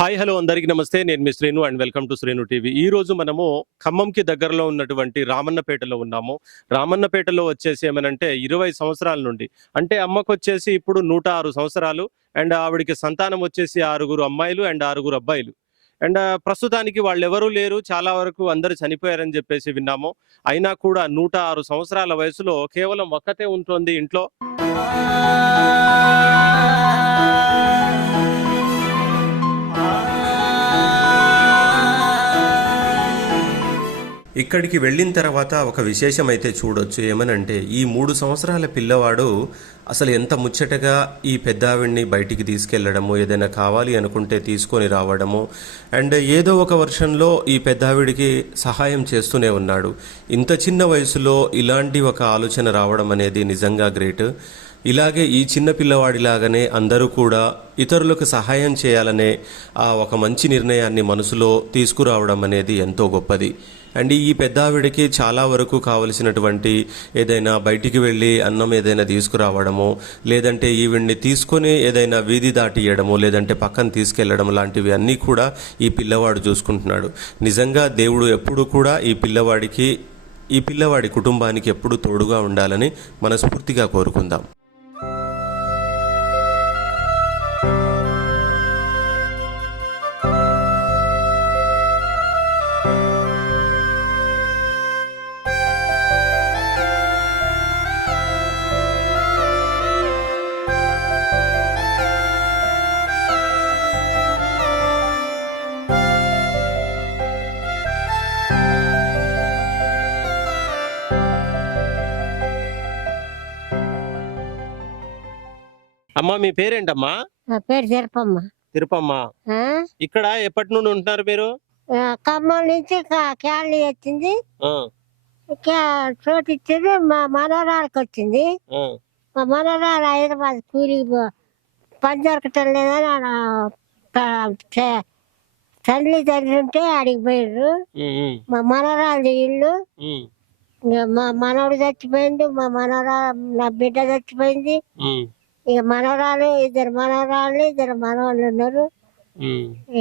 Hi hello అందరికీ నమస్తే. నేను మీ Srinu and welcome to Srinu TV. ఈ రోజు మనము ఖమ్మంకి దగ్గరలో ఉన్నటువంటి రామన్నపేటలో ఉన్నాము. రామన్నపేటలో వచ్చేసి ఏమనంటే ఇరవై సంవత్సరాల నుండి. అంటే అమ్మకు వచ్చేసి ఇప్పుడు నూట ఆరు సంవత్సరాలు. అండ్ ఆవిడకి సంతానం వచ్చేసి ఆరుగురు అమ్మాయిలు అండ్ ఆరుగురు అబ్బాయిలు. అండ్ ప్రస్తుతానికి వాళ్ళు ఎవరూ లేరు. చాలా వరకు అందరూ చనిపోయారని చెప్పేసి విన్నాము. అయినా కూడా నూట ఆరు సంవత్సరాల వయసులో కేవలం ఒక్కతే ఉంటుంది ఇంట్లో. ఇక్కడికి వెళ్ళిన తర్వాత ఒక విశేషం అయితే చూడొచ్చు ఏమనంటే ఈ మూడు సంవత్సరాల పిల్లవాడు అసలు ఎంత ముచ్చటగా ఈ పెద్దావిడ్ని బయటికి తీసుకెళ్ళడము ఏదైనా కావాలి అనుకుంటే తీసుకొని రావడము అండ్ ఏదో ఒక వర్షంలో ఈ పెద్దావిడికి సహాయం చేస్తూనే ఉన్నాడు. ఇంత చిన్న వయసులో ఇలాంటి ఒక ఆలోచన రావడం అనేది నిజంగా గ్రేట్. ఇలాగే ఈ చిన్న పిల్లవాడిలాగానే అందరూ కూడా ఇతరులకు సహాయం చేయాలనే ఆ ఒక మంచి నిర్ణయాన్ని మనసులో తీసుకురావడం అనేది ఎంతో గొప్పది. అండ్ ఈ పెద్ద ఆవిడకి చాలా వరకు కావలసినటువంటి ఏదైనా బయటికి వెళ్ళి అన్నం ఏదైనా తీసుకురావడము లేదంటే ఈవిడ్ని తీసుకొని ఏదైనా వీధి దాటియడము లేదంటే పక్కన తీసుకెళ్ళడం లాంటివి అన్నీ కూడా ఈ పిల్లవాడు చూసుకుంటున్నాడు. నిజంగా దేవుడు ఎప్పుడు కూడా ఈ పిల్లవాడికి ఈ పిల్లవాడి కుటుంబానికి ఎప్పుడు తోడుగా ఉండాలని మనస్ఫూర్తిగా కోరుకుందాం. అమ్మా మీ పేరేంటమ్మా? నా పేరు తిరుపమ్మ. ఆ? ఇక్కడ ఎప్పటి నుండి ఉంటున్నారు మీరు? ఆ, ఖమ్మం నుంచి కా- క్యాలనీ వచ్చింది. ఆ, క్యా- చోటు ఇచ్చింది మా మనవరాలకు వచ్చింది. ఆ, మా మనవరాలు హైదరాబాద్ కూలికి పో- పని దొరకటం లేదని ఆడ చే- తల్లి తండ్రి ఉంటే ఆడికి ఉమ్, ఉమ్, మా మనవరాలు ఇల్లు. ఉమ్, ఇక మా మనవడు చచ్చిపోయింది మా మనవరా నా బిడ్డ చచ్చిపోయింది. ఉమ్, ఇక మనవరాలు ఇద్దరు మనవరాలు ఇద్దరు మనవాళ్ళు ఉన్నారు.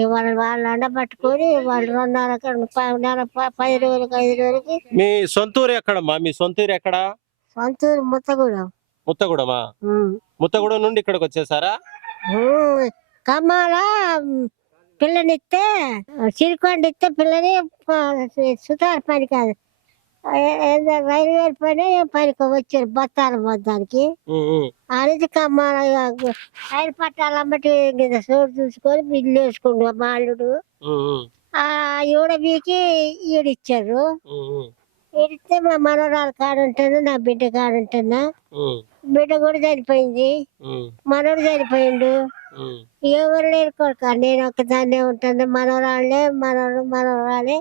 వాళ్ళు వాళ్ళు అండ పట్టుకొని వాళ్ళు రెండున్నర పదిన్నర ప- పది రోజులకి ఐదు రోజులకి మీ సొంతూరు ఎక్కడమ్మా? మీ సొంతూరు ఎక్కడ? సొంతూరు ముత్తగూడెం. ముత్తగూడమా. ముత్తగూడెం నుండి ఇక్కడికి వచ్చేసారా. కమ్మాల పిల్లనిస్తే సిరికొండ ఇస్తే పిల్లని సుతారు పని కాదు. రైల్వే పని పనికి వచ్చారు బత్తాల మొత్తానికి. ఆ నుంచి కమ్మాల రైలు పట్టాలు అమ్మటి కింద చోటు చూసుకొని బిల్లు వేసుకుండు ఉమ్, ఉమ్, ఆ ఈడ బీకి ఈడిచ్చారు. ఈడిస్తే మా మనవరాలు కాడుంటాను నా బిడ్డ కాడుంటున్నా బిడ్డ కూడా చనిపోయింది. మనోడు చనిపోయిండు. ఎవరు లేరు కొడుక నేను ఒక్కదాన్నే ఉంటాను. మనవరాళ్ళే మనవడు మనవరాలే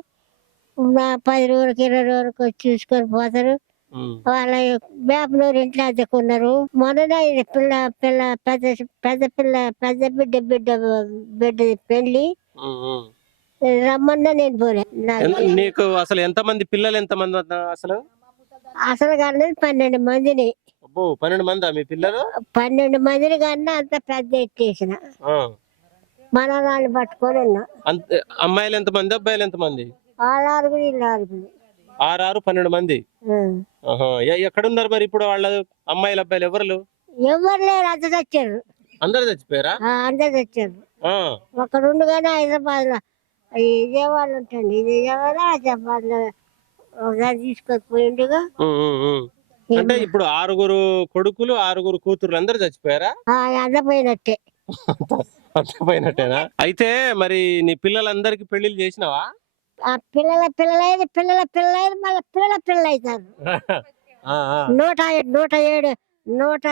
పది రోజులకి ఇరవై రోజులకి వచ్చి చూసుకొని పోతారు. వాళ్ళ వేపనూరు ఇంట్లో అద్దెకున్నారు మొన్ననే ఇది పిల్ల పిల్ల పెద్ద పెద్ద పిల్ల పెద్ద బిడ్డ బిడ్డ బిడ్డ పెళ్ళి. రమ్మన్నా నేను పోలే. నాకు ఎన్- నీకు అసలు ఎంతమంది పిల్లలు ఎంతమంది ఉన్నారు అసలు? అసలు కానీ పన్నెండు మందిని. పన్నెండు మందా మీ పిల్లలు? పన్నెండు మందిని కన్నా అంత పెద్ద ఎట్టేసిన. మనవరాళ్ళు పట్టుకొని ఉన్నా. అమ్మాయిలు అబ్బాయిలు ఎంతమంది? వాళ్ళ ఆరుగురు వీళ్ళ ఆరుగురు ఆరు ఆరు పన్నెండు మంది? ఎక్కడున్నారు మరి ఇప్పుడు వాళ్ళ అమ్మాయిలు అబ్బాయిలు ఎవరు ఎవరు లేరు అంత తెచ్చారు అందరు చచ్చిపోయారా? అందరు తెచ్చారు ఆ. ఒక రెండు కానీ హైదరాబాద్లో ఉంటుంది విజయవాడ హైదరాబాద్లో ఒకసారి తీసుకొని పోయిండుగా ఉమ్, ఉమ్, ఉమ్. అంటే ఇప్పుడు ఆరుగురు కొడుకులు ఆరుగురు కూతుర్లు అందరు చచ్చిపోయారా? అందపోయినట్టే అయితే మరి నీ పిల్లలందరికి పెళ్ళిళ్ళు చేసినావా? ఆ పిల్లల పిల్లలైన పిల్లల పిల్లలైన మళ్ళీ పిల్లల పిల్లలు అవుతారు ఆ, ఆ. నూట నూట ఏడు నూట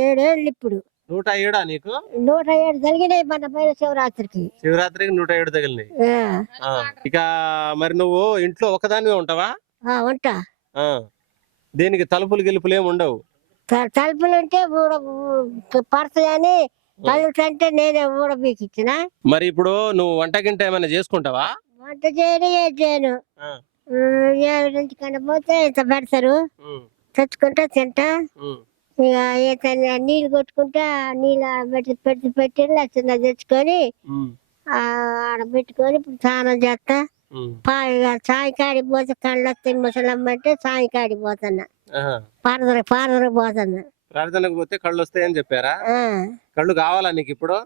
ఏడేళ్ళు ఇప్పుడు. నూట ఏడా నీకు? నూట ఏడు జరిగినాయి మన పైన శివరాత్రికి. శివరాత్రికి నూట ఏడు తగిలినాయి. ఇక మరి నువ్వు ఇంట్లో ఒకదానివే ఉంటావా? ఆ, ఉంటా. ఆ. దేనికి తలుపులు గెలుపులు ఏమి ఉండవు? తలుపులు ఉంటే పడతాయని తలుపులంటే నేనే ఊడ బీకిచ్చిన మరి ఇప్పుడు నువ్వు వంటగింట ఏమైనా చేసుకుంటావా? వంట చేయను ఏం చేయను ఆ. ఉమ్, ఏడు నుంచి కన్నా పోతే ఇంత పెడతారు తెచ్చుకుంటా తింటా. ఇక ఈత నీళ్ళు కొట్టుకుంటా నీళ్ళు పెట్టి పెట్టి పెట్టి లక్షణ తెచ్చుకొని ఆడ పెట్టుకొని ఇప్పుడు స్నానం చేస్తా. సాయంకాడికి పోతే కళ్ళు వస్తాయి ముసలమ్మ అంటే సాయంకాడికి పోతున్నా. పారదర పారదర పోతున్నా. ప్రార్థనకు పోతే కళ్ళు వస్తాయని చెప్పారా కళ్ళు కావాలా నీకు ఇప్పుడు?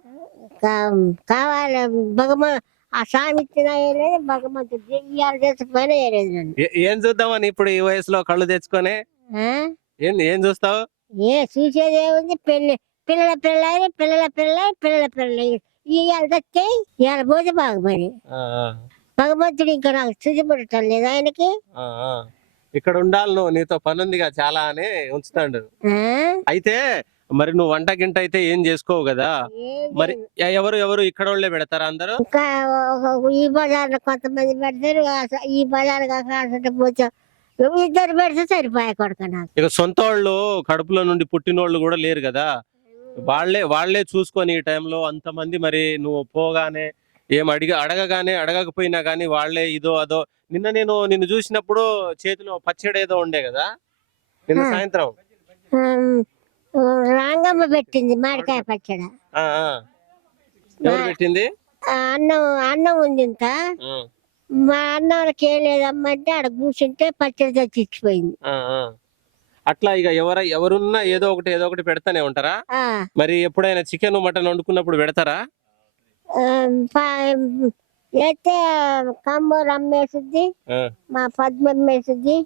కావాలి. భగమ ఆ స్వామి ఇచ్చిన లేదు భగవంతుడు ఇవాళ చేసిపోయినా వేయలేదు నన్ను. ఏ- ఏం చూద్దామని ఇప్పుడు ఈ వయసులో కళ్ళు తెచ్చుకొని? ఆ? ఏం ఏం చూస్తావు? ఏ చూసేది ఏముంది? పెళ్ళి పిల్లల పిల్లలు పిల్లల పిల్లలు పిల్లల పిల్లలు ఇవాళ తెచ్చాయి ఇవాళ పోతే బాగా మరి. ఆ, ఆ, భగవంతుడు ఇంకా నాకు చూసిపెట్టడం లేదు ఆయనకి. ఆ, ఆ. ఇక్కడ ఉండాలి నువ్వు నీతో పని ఉందిగా చాలా అని ఉంచుతాడు. ఆ? అయితే మరి నువ్వు వంట గింట అయితే ఏం చేసుకోవు కదా? మరి ఎవరు ఎవరు ఇక్కడ వాళ్ళే పెడతారా అందరూ? ఇంకా ఈ బజార్లో కొంతమంది పెడతారు ఈ బజార్ ఇద్దరు పెడితే సరిపోయా కొడుక ఇక సొంత వాళ్ళు కడుపులో నుండి పుట్టినోళ్ళు కూడా లేరు కదా? వాళ్ళే వాళ్ళే చూసుకొని ఈ టైంలో అంతమంది మరి నువ్వు పోగానే ఏం అడిగ అడగగానే అడగకపోయినా కానీ వాళ్ళే ఇదో అదో. నిన్న నేను నిన్ను చూసినప్పుడు చేతిలో పచ్చడి ఏదో ఉండే కదా? నిన్న. సాయంత్రం. రాంగమ్మ పెట్టింది మామిడికాయ పచ్చడి. ఎవరు పెట్టింది? అన్నం అన్నం ఉంది ఇంత మా అన్నంకి ఏం లేదమ్మంటే ఆడ కూర్చుంటే పచ్చడి తెచ్చి ఇచ్చిపోయింది. అట్లా ఇక ఎవర ఎవరున్నా ఏదో ఒకటి ఏదో ఒకటి పెడతానే ఉంటారా? మరి ఎప్పుడైనా చికెన్ మటన్ వండుకున్నప్పుడు పెడతారా? అయితే కమ్మూరు అమ్మేసిద్ది మా పద్మ అమ్మేసిద్ది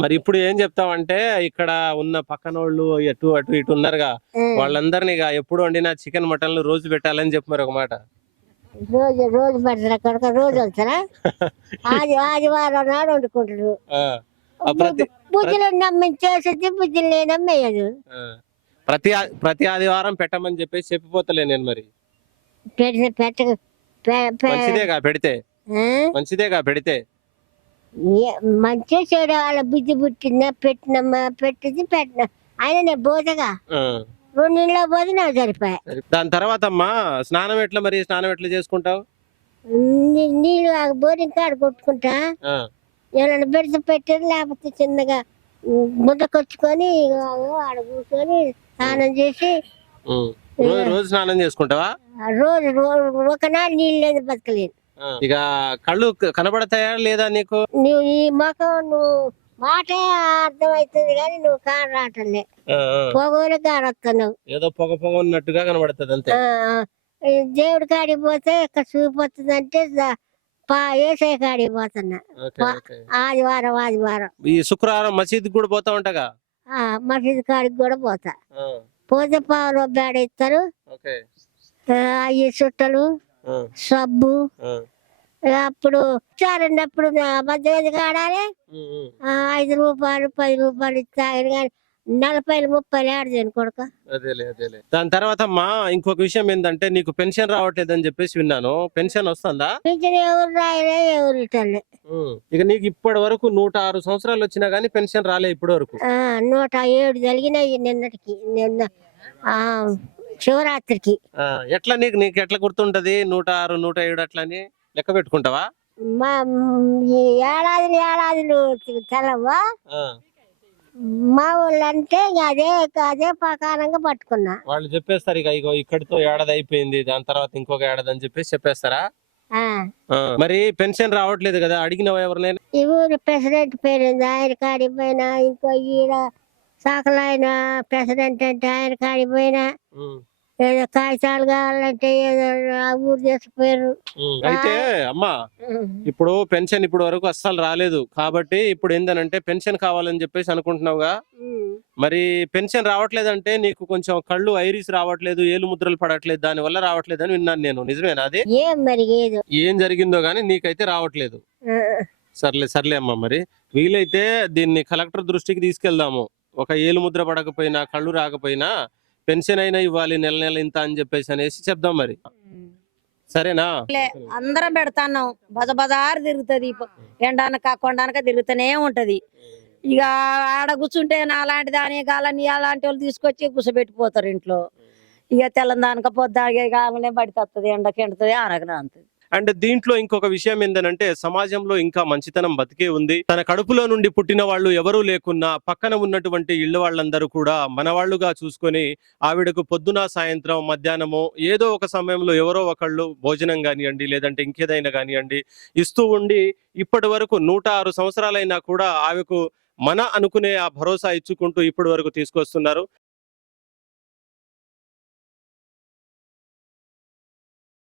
మరి ఇప్పుడు ఏం చెప్తావంటే ఇక్కడ ఉన్న పక్కన వాళ్ళు ఎటు అటు ఇటు ఉన్నారుగా వాళ్ళందరినీ ఎప్పుడు వండినా చికెన్ మటన్లు రోజు పెట్టాలని చెప్పి మరి ఒక మాట రోజు రోజు పెడతారా కొడుక రోజు వెళ్తారా ఆది ఆదివారం నాడు వండుకుంటారు బుద్ధులు నమ్మించేసిద్ది ప్రతి ప్రతి ఆదివారం పెట్టమని చెప్పేసి చెప్పిపోతలే నేను మరి పెట్ట మంచిదేగా పెడితే? మంచిదేగా పెడితే. మంచిగా చేయడం వాళ్ళ బుద్ధి పుట్టిందా పెట్టినమ్మా పెట్టింది పెట్టిన. ఆయన నేను ఆ, రెండు పోతే నాకు సరిపోయా. సరే. దాని తర్వాత అమ్మా స్నానం ఎట్లా మరి స్నానం ఎట్లా చేసుకుంటావు? నీళ్ళు ఆ బోరింగ్ కాడ కొట్టుకుంటా. ఏమైనా పెడితే పెట్టేది లేకపోతే చిన్నగా ముద్దకొచ్చుకొని ఆడ కూర్చొని స్నానం చేసి. రోజు స్నానం చేసుకుంటావా? రోజు ఒకనాడు నీళ్ళు లేదు బతకలేదు. ఇక కళ్ళు కనబడతాయా లేదా నీకు? నువ్వు ఈ ముఖం నువ్వు మాటే అర్థమవుతుంది కానీ నువ్వు కాడ రావట్లే. పొగలు కాడొస్తున్నావు ఏదో పొగ పొగ ఉన్నట్టుగా కనబడుతుంది అంతే. దేవుడి కాడికి పోతే ఇక్కడ చూపు వస్తుంది అంటే ఏసే కాడికి పోతున్నా. ఆదివారం ఆదివారం. ఈ శుక్రవారం మసీద్ కూడా పోతా ఉంటాగా? ఆ మసీద్ కాడికి కూడా పోతా. పోతే పావులో బేడ ఇస్తారు అవి చుట్టలు సబ్బు. ఆ. ఇక అప్పుడు మధ్య ఆడాలి ఐదు రూపాయలు పది రూపాయలు ఇస్తారు కానీ నలభై ముప్పై ఆడదేను కొడుక. అదేలే అదేలే. దాని తర్వాత అమ్మా ఇంకొక విషయం ఏంటంటే నీకు పెన్షన్ రావట్లేదు అని చెప్పేసి విన్నాను. పెన్షన్ వస్తుందా? పింఛన్ ఎవరు రాయలే ఎవరు. ఇక నీకు ఇప్పటి వరకు నూట ఆరు సంవత్సరాలు వచ్చినా గానీ పెన్షన్ రాలే ఇప్పటి వరకు. నూట ఏడు జరిగినాయి నిన్నటికి నిన్న ఆ, శివరాత్రికి. ఎట్లా నీకు నీకు ఎట్లా గుర్తుంటది? నూట ఆరు నూట ఏడు అట్లా అని లెక్క పెట్టుకుంటావా? మా ఏడాదిలు తెలవా? ఆ, మా ఇక అదే అదే ప్రకారంగా పట్టుకున్నా. వాళ్ళు చెప్పేస్తారు ఇక ఇగో ఇక్కడితో ఏడాది అయిపోయింది దాని తర్వాత ఇంకొక ఏడాది అని చెప్పేసి చెప్పేస్తారా? ఆ, మరి పెన్షన్ రావట్లేదు కదా అడిగినవా ఎవరినైనా? ఈ ఊరి ప్రెసిడెంట్ పేరుంది ఆయన కాడికి పోయినా ఇంకో ఈడ సాకలైన ప్రెసిడెంట్ అంటే ఆయన కాడికి పోయినా. ఉమ్, ఏదో కాగితాలు కావాలంటే ఏదో ఊరు చేసిపోయారు. అయితే అమ్మా ఇప్పుడు పెన్షన్ ఇప్పుడు వరకు అస్సలు రాలేదు. కాబట్టి ఇప్పుడు ఏందనంటే పెన్షన్ కావాలని చెప్పేసి అనుకుంటున్నావుగా. మరి పెన్షన్ రావట్లేదంటే నీకు కొంచెం కళ్ళు ఐరిస్ రావట్లేదు ఏలు ముద్రలు పడట్లేదు దాని వల్ల రావట్లేదు అని విన్నాను నేను. నిజమేనా అది? ఏం జరిగిందో గానీ నీకైతే రావట్లేదు. సర్లే సర్లే అమ్మా మరి. వీలైతే దీన్ని కలెక్టర్ దృష్టికి తీసుకెళ్దాము. ఒక ఏలు ముద్ర పడకపోయినా కళ్ళు రాకపోయినా పెన్షన్ అయినా ఇవ్వాలి నెల నెల ఇంత అని చెప్పేసి అనేసి చెప్దాం మరి. సరేనా? అందరం పెడతాన్నాం. బజ బజారు తిరుగుతుంది ఎండానక కొండానక తిరుగుతూనే ఉంటది. ఇక ఆడ కూర్చుంటే నాలాంటి దాని గాలని అలాంటి వాళ్ళు తీసుకొచ్చి కూర్చోబెట్టిపోతారు ఇంట్లో. ఇక తెల్లందానక పొద్దాగే కావాలనే బడి తత్తది ఎండకి ఎండుతుంది ఆరగన అంతది. అండ్ దీంట్లో ఇంకొక విషయం ఏంటంటే సమాజంలో ఇంకా మంచితనం బతికే ఉంది. తన కడుపులో నుండి పుట్టిన వాళ్ళు ఎవరూ లేకున్నా పక్కన ఉన్నటువంటి ఇళ్ళ వాళ్ళందరూ కూడా మనవాళ్ళుగా చూసుకొని ఆవిడకు పొద్దున సాయంత్రం మధ్యాహ్నము ఏదో ఒక సమయంలో ఎవరో ఒకళ్ళు భోజనం కానివ్వండి లేదంటే ఇంకేదైనా కానివ్వండి ఇస్తూ ఉండి ఇప్పటి వరకు నూట ఆరు సంవత్సరాలైనా కూడా ఆమెకు మన అనుకునే ఆ భరోసా ఇచ్చుకుంటూ ఇప్పటి వరకు తీసుకొస్తున్నారు.